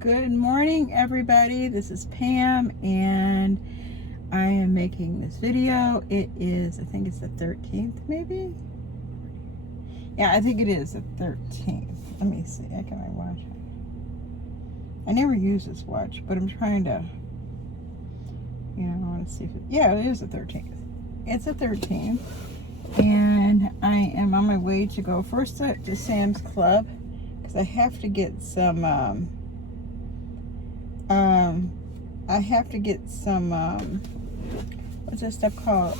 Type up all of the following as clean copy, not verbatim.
Good morning, everybody. This is Pam, and I am making this video. It is, I think it's the 13th, maybe? Yeah, I think it is the 13th. Let me see. I got my watch. I never use this watch, but I'm trying to, I want to see if it, yeah, it is the 13th. It's the 13th, and I am on my way to go first to Sam's Club, because I have to get some, what's that stuff called?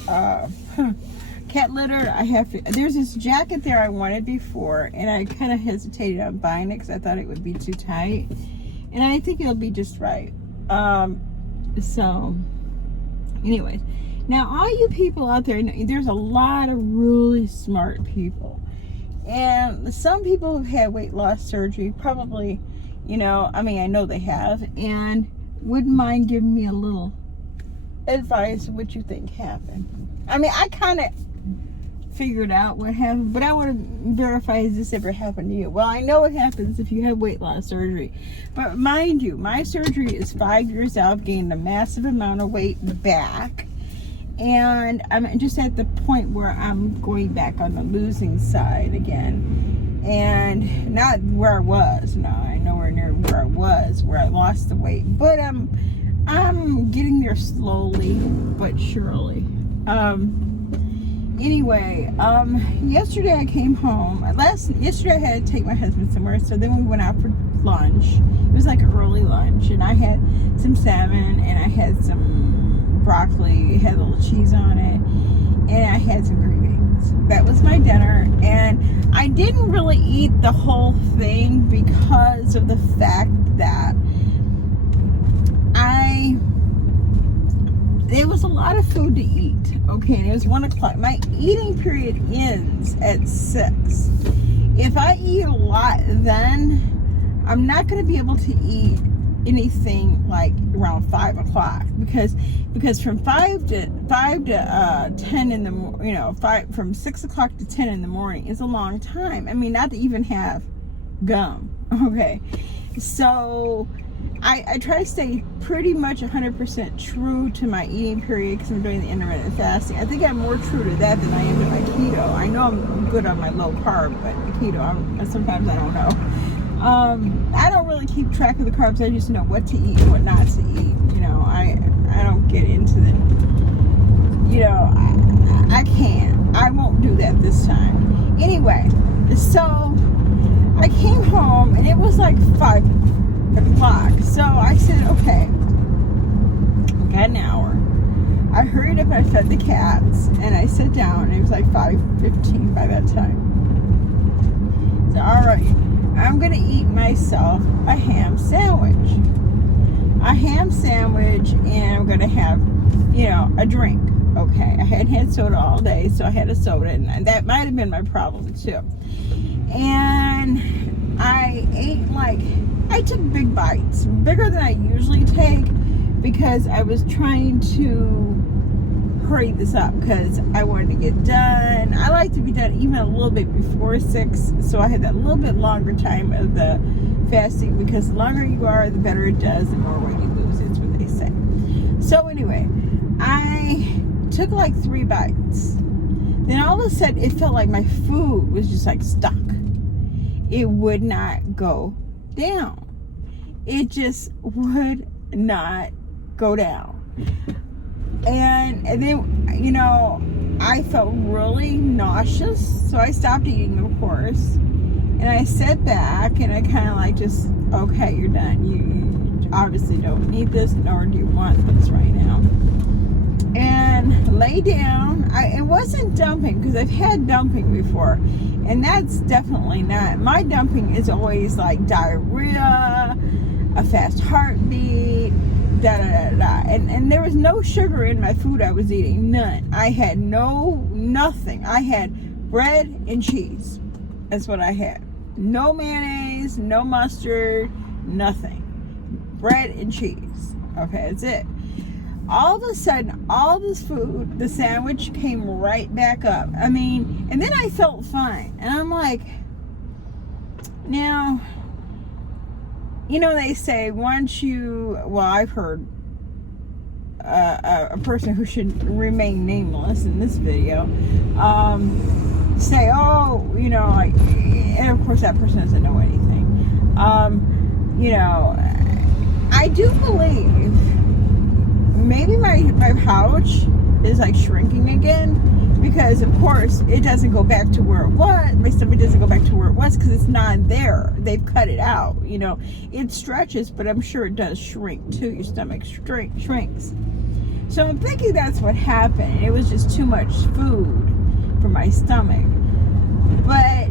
Cat litter. There's this jacket there I wanted before, and I kind of hesitated on buying it because I thought it would be too tight. And I think it'll be just right. So, anyways. Now, all you people out there, there's a lot of really smart people. And some people have had weight loss surgery, probably, I know they have, and wouldn't mind giving me a little advice of what you think happened. I kind of figured out what happened, but I want to verify, has this ever happened to you? Well, I know it happens if you have weight loss surgery. But mind you, my surgery is 5 years out. I've gained a massive amount of weight back. And I'm just at the point where I'm going back on the losing side again. And not where I was. No, I'm nowhere near where I was, where I lost the weight. But I'm getting there slowly but surely. Anyway, yesterday I came home. Yesterday I had to take my husband somewhere, so then we went out for lunch. It was like an early lunch, and I had some salmon, and I had some broccoli, it had a little cheese on it, and I had some green beans. That was my dinner, and I didn't really eat the whole thing because of the fact that there was a lot of food to eat, okay, and it was 1 o'clock. My eating period ends at 6. If I eat a lot then, I'm not going to be able to eat anything like around 5 o'clock because from 5 to 10 in the from 6 o'clock to 10 in the morning is a long time. Not to even have gum. Okay, so I try to stay pretty much 100% true to my eating period because I'm doing the intermittent fasting. I think I'm more true to that than I am to my keto. I know I'm good on my low carb, but the keto, sometimes I don't know. I don't really keep track of the carbs. I just know what to eat and what not to eat. I don't get into the, I can't. I won't do that this time. Anyway, so I came home and it was like 5 o'clock. So I said, okay, I got an hour. I hurried up, I fed the cats, and I sat down, and it was like 5:15 by that time. So, all right, I'm going to eat myself a ham sandwich. And I'm going to have, a drink. Okay, I hadn't had soda all day, so I had a soda, and that might have been my problem, too. And I took big bites, bigger than I usually take, because I was trying to hurry this up because I wanted to get done. I like to be done even a little bit before 6, so I had that little bit longer time of the fasting, because the longer you are, the better it does, the more weight you lose. It's what they say. So anyway, I took like 3 bites. Then all of a sudden, it felt like my food was just like stuck. It would not go down. It just would not go down. And then, I felt really nauseous, so I stopped eating, of course. And I sat back and I kind of okay, you're done. You obviously don't need this, nor do you want this right now. And lay down. It wasn't dumping, because I've had dumping before, and that's definitely not. My dumping is always like diarrhea, a fast heartbeat, and there was no sugar in my food I was eating, none. I had nothing. I had bread and cheese. That's what I had. No mayonnaise, no mustard, nothing. Bread and cheese. Okay, that's it. All of a sudden, all this food, the sandwich came right back up. And then I felt fine. And I'm like, now, they say I've heard a person who should remain nameless in this video say, and of course that person doesn't know anything. I do believe maybe my pouch is like shrinking again, because of course it doesn't go back to where it was. My stomach doesn't go back to where it was because it's not there. They've cut it out. It stretches, but I'm sure it does shrink too. Your stomach shrinks. So I'm thinking that's what happened. It was just too much food for my stomach. But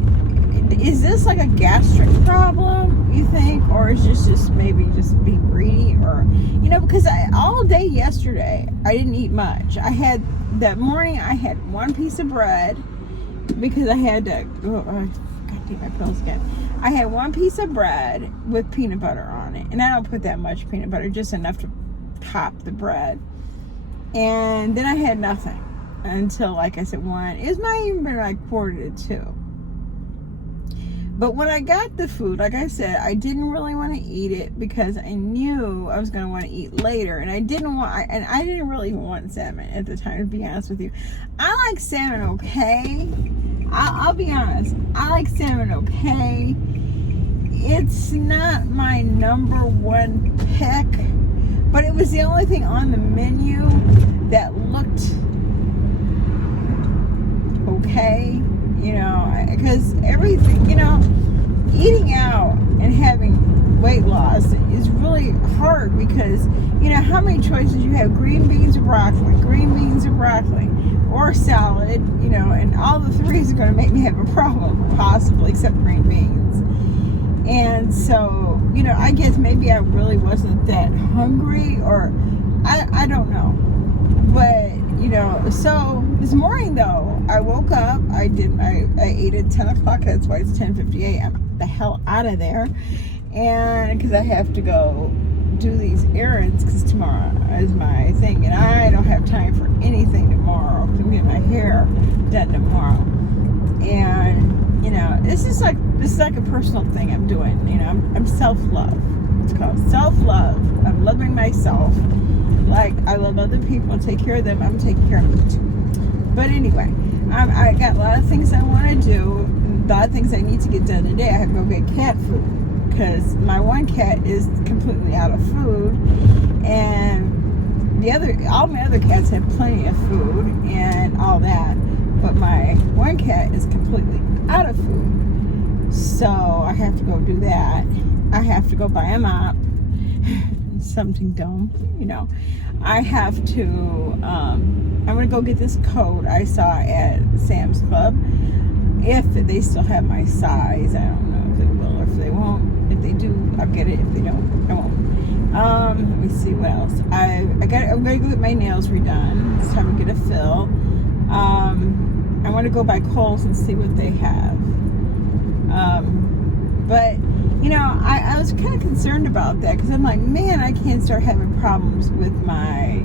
is this like a gastric problem, you think? Or is this just maybe just being greedy? Or, because all day yesterday, I didn't eat much. That morning, I had one piece of bread because I had to, God, take my pills again. I had one piece of bread with peanut butter on it. And I don't put that much peanut butter, just enough to top the bread. And then I had nothing until, like I said, 1. It's not even been like 1:45. But when I got the food, like I said, I didn't really want to eat it because I knew I was going to want to eat later, and I didn't really even want salmon at the time, to be honest with you. I like salmon okay. I'll be honest. I like salmon okay. It's not my number one pick, but it was the only thing on the menu that looked okay. Because everything, eating out and having weight loss is really hard because, how many choices you have? Green beans or broccoli, or salad, and all the threes are going to make me have a problem, possibly, except green beans. And so, I guess maybe I really wasn't that hungry, or I don't know. But, so this morning though, I woke up, I ate at 10 o'clock, that's why it's 10:58. I'm the hell out of there. And because I have to go do these errands, because tomorrow is my thing, and I don't have time for anything tomorrow. I'm getting my hair done tomorrow. And, this is like a personal thing I'm doing. I'm self-love. It's called self-love. I'm loving myself. Like I love other people and take care of them. I'm taking care of me too. But anyway, I got a lot of things I want to do. A lot of things I need to get done today. I have to go get cat food because my one cat is completely out of food, and all my other cats have plenty of food and all that. But my one cat is completely out of food, so I have to go do that. I have to go buy a mop. Something dumb, I have to, I'm going to go get this coat I saw at Sam's Club. If they still have my size, I don't know if they will or if they won't. If they do, I'll get it. If they don't, I won't. Let me see what else. I'm going to go get my nails redone. It's time to get a fill. I want to go by Kohl's and see what they have. But I was kind of concerned about that because I'm like, man, I can't start having problems with my,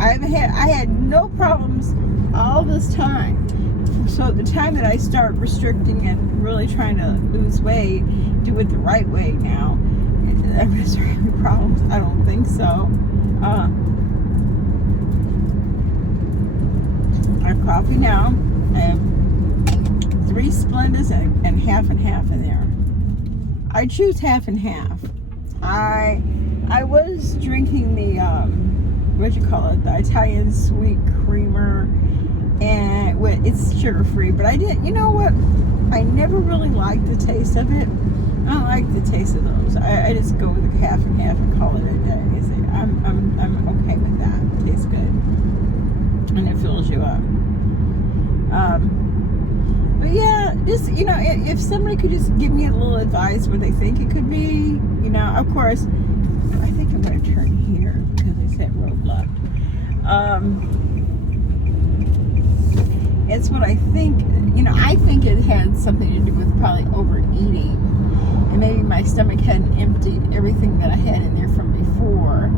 I had no problems all this time. So at the time that I start restricting and really trying to lose weight, do it the right way now, I'm going to start having problems. I don't think so. I have coffee now. I have 3 Splendas and half in there. I choose half and half. I was drinking the the Italian sweet creamer, and it's sugar free. But I didn't. You know what? I never really liked the taste of it. I don't like the taste of those. I just go with the half and half and call it a day. I'm okay with that. It tastes good, and it fills you up. But yeah, just, if somebody could just give me a little advice what they think it could be, of course, I think I'm going to turn here because I said road left. It's what I think, I think it had something to do with probably overeating, and maybe my stomach hadn't emptied everything that I had in there from before,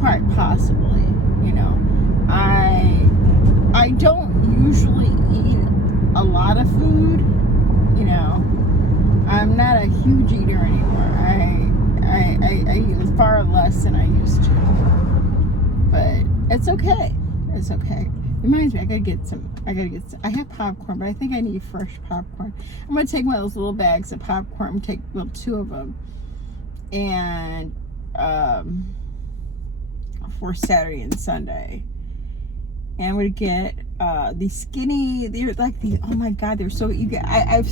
quite possibly, I don't usually eat a lot of food, I'm not a huge eater anymore. I eat far less than I used to. But it's okay. It's okay. Reminds me, I I have popcorn, but I think I need fresh popcorn. I'm going to take one of those little bags of popcorn, take two of them, and for Saturday and Sunday. And we get these skinny. They're like the, oh my God, they're so, you get. I've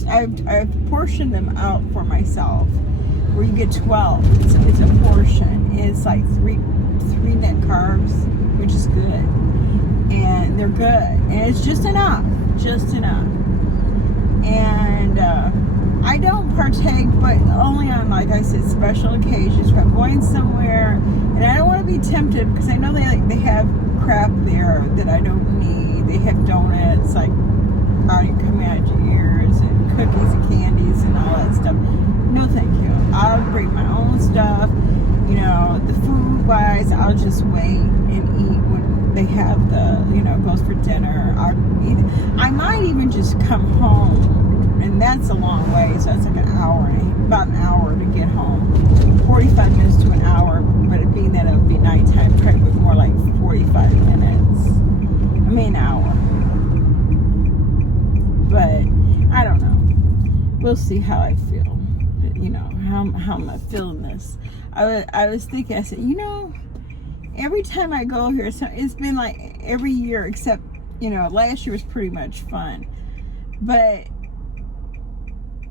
portioned them out for myself, where you get 12. It's a portion. It's like three net carbs, which is good, and they're good, and it's just enough. And I don't partake, but only on, like I said, special occasions. If I'm going somewhere, and I don't want to be tempted, because I know they have crap there that I don't need. They have donuts, like how you come out your ears, and cookies and candies and all that stuff. No, thank you. I'll bring my own stuff. You know, the food wise, I'll just wait and eat when they have the, goes for dinner. I might even just come home, and that's a long way, so it's like about an hour to get home. 45 minutes to an hour, but it being that it'll be nighttime, probably more like 45 minutes. I mean, an hour. But I don't know. We'll see how I feel. How am I feeling this? I was thinking, I said, every time I go here, so it's been like every year except, last year was pretty much fun. But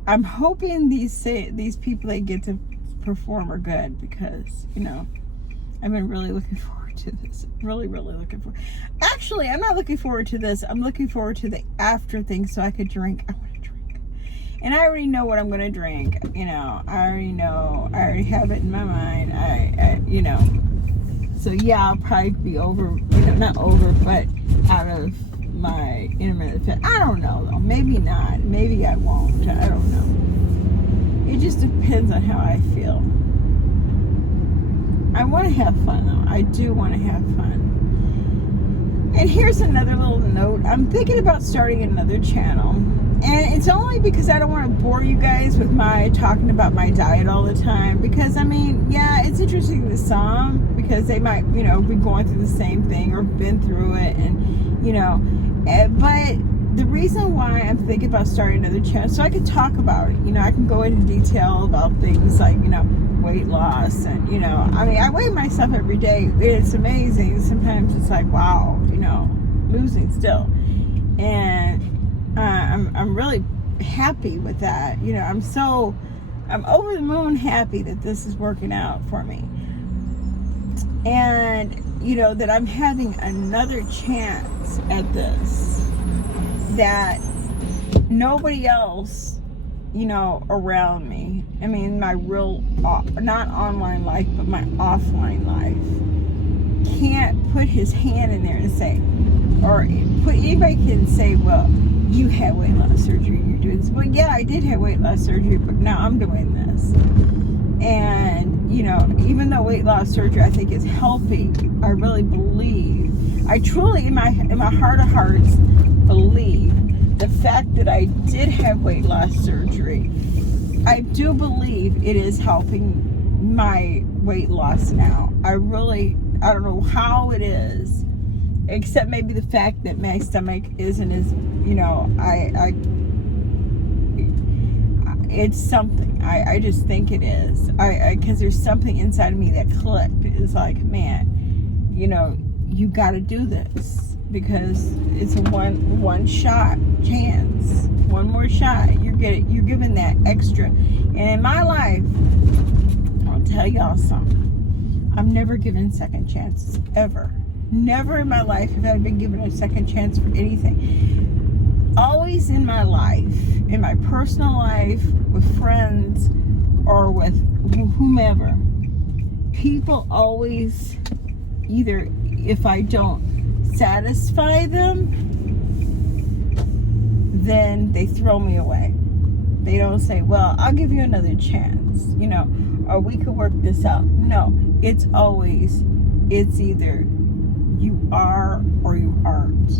I'm hoping these people that get to perform are good, because, I've been really looking forward to this. Really, really looking forward. Actually, I'm not looking forward to this. I'm looking forward to the after thing, so I could drink. I want to drink. And I already know what I'm going to drink. I already know. I already have it in my mind. So yeah, I'll probably be over, not over, but out of my intermittent fast. I don't know though. Maybe not. Maybe I won't. I don't know. It just depends on how I feel. I want to have fun though. I do want to have fun. And here's another little note. I'm thinking about starting another channel. And it's only because I don't want to bore you guys with my talking about my diet all the time. Because, yeah, it's interesting to some, because they might, be going through the same thing or been through it. And, but the reason why I'm thinking about starting another channel, so I could talk about it. I can go into detail about things like, weight loss. And, I weigh myself every day. It's amazing. Sometimes it's like, wow, losing still. And I'm really happy with that. I'm over the moon happy that this is working out for me. And, that I'm having another chance at this that nobody else, around me. My real, not online life, but my offline life, can't put his hand in there and say, or anybody can say, well, you had weight loss surgery, you're doing this. Well, yeah, I did have weight loss surgery, but now I'm doing this. And, even though weight loss surgery I think is helping, I really believe, I truly, in my heart of hearts, believe the fact that I did have weight loss surgery, I do believe it is helping my weight loss now. I don't know how it is, except maybe the fact that my stomach isn't as, it's something. I just think it is. Because there's something inside of me that clicked. It's like, man, you got to do this, because it's a one shot chance. One more shot. You're given that extra. And in my life, I'll tell y'all something. I'm never given second chances, ever. Never in my life have I been given a second chance for anything. Always in my life, in my personal life, with friends, or with whomever, people always, either if I don't satisfy them, then they throw me away. They don't say, well, I'll give you another chance, or we could work this out. No, it's either you are or you aren't.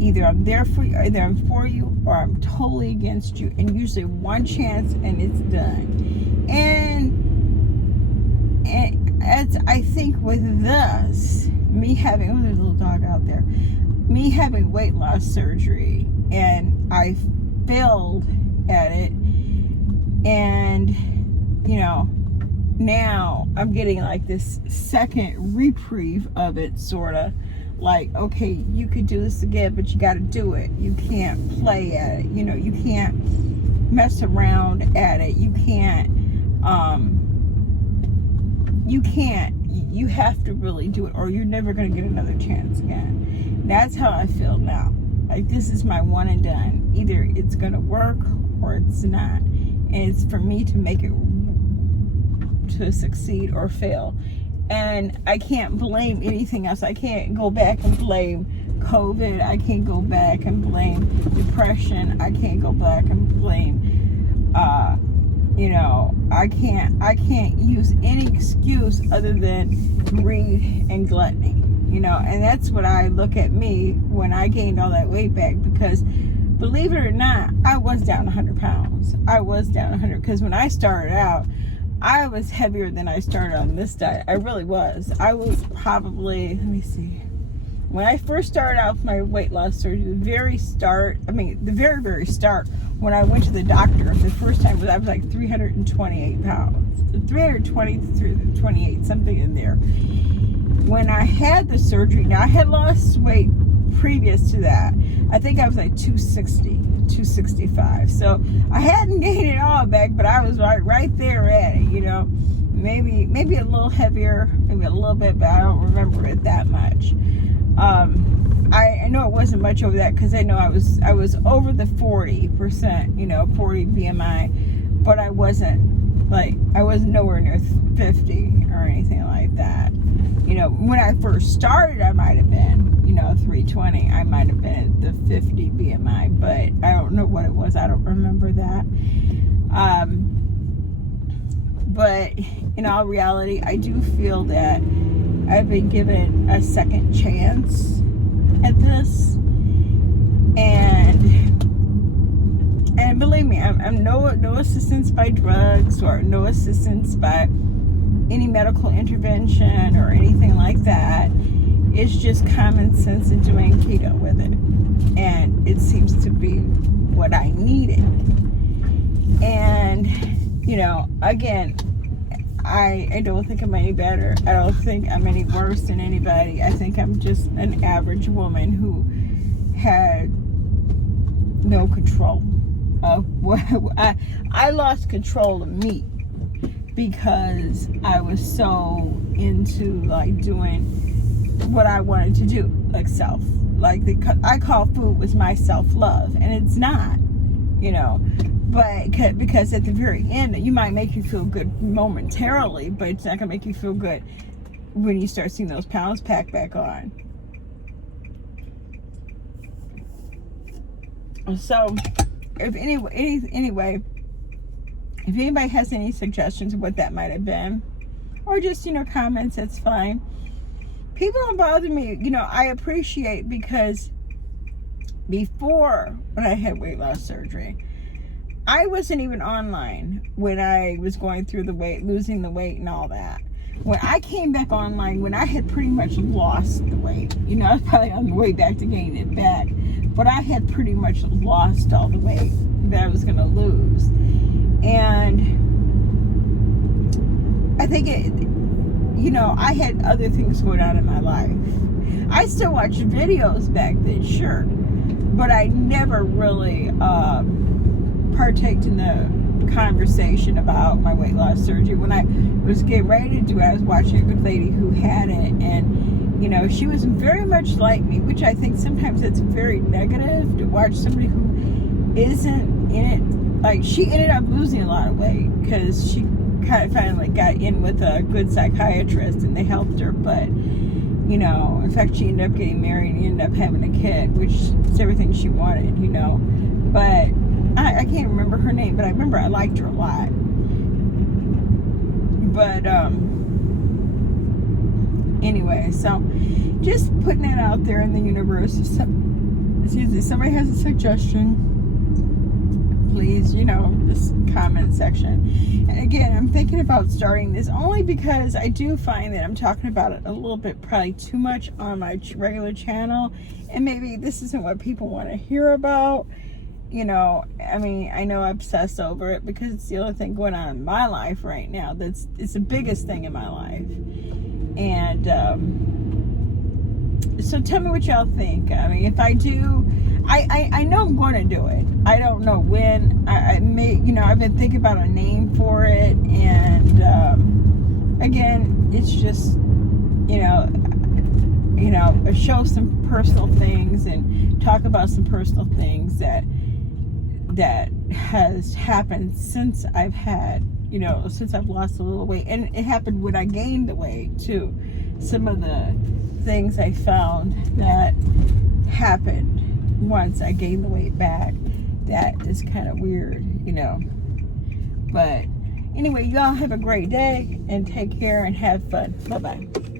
Either I'm there for you, either I'm for you, or I'm totally against you. And usually one chance and it's done. And as I think with this, me having, oh, there's a little dog out there, me having weight loss surgery, and I failed at it, and now I'm getting like this second reprieve of it, sort of. Like, okay, you could do this again, but you got to do it. You can't play at it. You can't mess around at it. You have to really do it, or you're never going to get another chance again. That's how I feel now. Like, this is my one and done. Either it's going to work or it's not. And it's for me to make it to succeed or fail. And I can't blame anything else. I can't go back and blame COVID. I can't go back and blame depression. I can't go back and blame, I can't use any excuse other than greed and gluttony, and that's what I look at me when I gained all that weight back, because believe it or not, I was down 100 pounds. I was down 100, because when I started out, I was heavier than I started on this diet. I really was. I was probably, let me see. When I first started out with my weight loss surgery, the very, very start, when I went to the doctor the first time, I was like 328 pounds. 320 to 328, something in there. When I had the surgery, now I had lost weight previous to that. I think I was like 260, 265. So I hadn't gained it all back, but I was right there at it, maybe a little heavier, maybe a little bit, but I don't remember it that much. I know it wasn't much over that, because I know I was over the 40%, 40 BMI, but I wasn't nowhere near 50 or anything like that. When I first started, I might have been, 320. I might have been at the 50 BMI, but I don't know what it was. I don't remember that. But in all reality, I do feel that I've been given a second chance at this, and believe me, I'm no assistance by drugs, or no assistance by any medical intervention or anything like that. It's just common sense and doing keto with it, and it seems to be what I needed. And again, I don't think I'm any better. I don't think I'm any worse than anybody. I think I'm just an average woman who had no control of what I lost control of me, because I was so into like doing what I wanted to do, like self. I call food was my self-love, and it's not, but because at the very end, you might make you feel good momentarily, but it's not gonna make you feel good when you start seeing those pounds pack back on. So, if anyway, if anybody has any suggestions of what that might have been, or just comments, that's fine. People don't bother me, I appreciate, because before, when I had weight loss surgery, I wasn't even online when I was going through losing the weight and all that. When I came back online, when I had pretty much lost the weight, I was probably on the way back to gaining it back, but I had pretty much lost all the weight that I was going to lose. And I think I had other things going on in my life. I still watched videos back then, sure, but I never really partaked in the conversation about my weight loss surgery. When I was getting ready to do it, I was watching a good lady who had it, and she was very much like me, which I think sometimes it's very negative to watch somebody who isn't in it. Like, she ended up losing a lot of weight because she kind of finally got in with a good psychiatrist, and they helped her. But in fact, she ended up getting married and ended up having a kid, which is everything she wanted. But I can't remember her name, but I remember I liked her a lot. But anyway, so just putting it out there in the universe. If excuse me, somebody has a suggestion, please, this comment section. And again, I'm thinking about starting this only because I do find that I'm talking about it a little bit, probably too much on my regular channel, and maybe this isn't what people want to hear about. I know I obsess over it because it's the only thing going on in my life right now. It's the biggest thing in my life. And so tell me what y'all think. If I do, I know I'm going to do it. I don't know when. I may, I've been thinking about a name for it, and again, it's just, show some personal things and talk about some personal things that has happened since I've lost a little weight. And it happened when I gained the weight too. Some of the things I found that happened once I gained the weight back, that is kind of weird, But anyway, y'all have a great day and take care and have fun. Bye-bye.